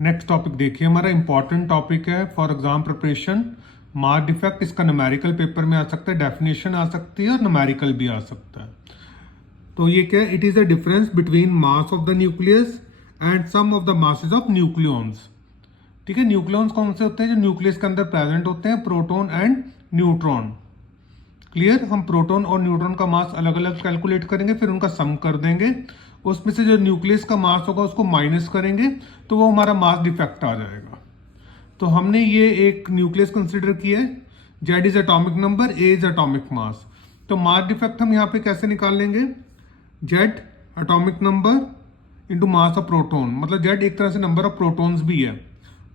Next topic देखिए, हमारा important topic है for exam preparation, mass defect. इसका न्यूमेरिकल पेपर में आ सकता है, डेफिनेशन आ सकती है और न्यूमेरिकल भी आ सकता है। तो ये क्या है? It is a difference between mass of the nucleus and some of the masses of nucleons. ठीक है, न्यूक्लियॉन्स कौन से होते हैं? जो न्यूक्लियस के अंदर प्रेजेंट होते हैं, प्रोटॉन एंड न्यूट्रॉन। क्लियर? हम प्रोटॉन और न्यूट्रॉन का मास अलग अलग कैलकुलेट करेंगे, फिर उनका सम कर देंगे, उसमें से जो न्यूक्लियस का मास होगा उसको माइनस करेंगे, तो वो हमारा मास डिफेक्ट आ जाएगा। तो हमने ये एक न्यूक्लियस कंसिडर किया है, Z is atomic number, A is atomic mass. तो मास डिफेक्ट हम यहाँ पे कैसे निकाल लेंगे? Z atomic number into mass of proton, मतलब जेड एक तरह से नंबर ऑफ प्रोटॉन्स भी है,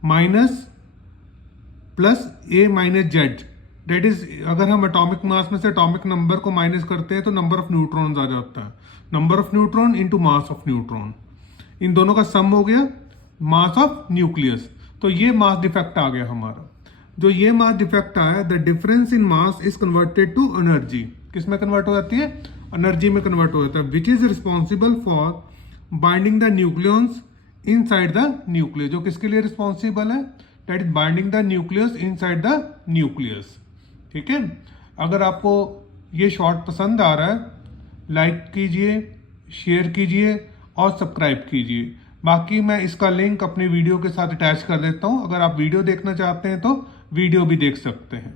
minus plus A minus Z, that is, अगर हम एटॉमिक मास में से एटॉमिक नंबर को माइनस करते हैं तो नंबर ऑफ न्यूट्रॉन्स आ जाता है। Number of neutron into mass of neutron, इन दोनों का सम हो गया मास ऑफ न्यूक्लियस। तो ये मास डिफेक्ट आ गया हमारा। जो ये मास डिफेक्ट आया, the difference in mass is converted to energy. किस में कन्वर्ट हो जाती है? एनर्जी में कन्वर्ट हो जाता है, which is responsible for binding the nucleons inside the nucleus. जो किसके लिए रिस्पॉन्सिबल है? That is binding the nucleus inside the nucleus. ठीक है, अगर आपको ये शॉर्ट पसंद आ रहा है, लाइक कीजिए, शेयर कीजिए और सब्सक्राइब कीजिए। बाकी मैं इसका लिंक अपने वीडियो के साथ अटैच कर देता हूं, अगर आप वीडियो देखना चाहते हैं तो वीडियो भी देख सकते हैं।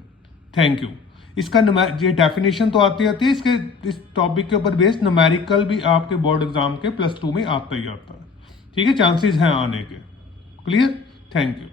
Thank you. इसका ये डेफिनेशन तो आती है, इसके इस टॉपिक के ऊपर बेस्ड न्यूमेरिकल भी आपके बोर्ड एग्जाम के +2 में आता ही आता है। ठीक है, चांसेस हैं आने के। क्लियर? Thank you.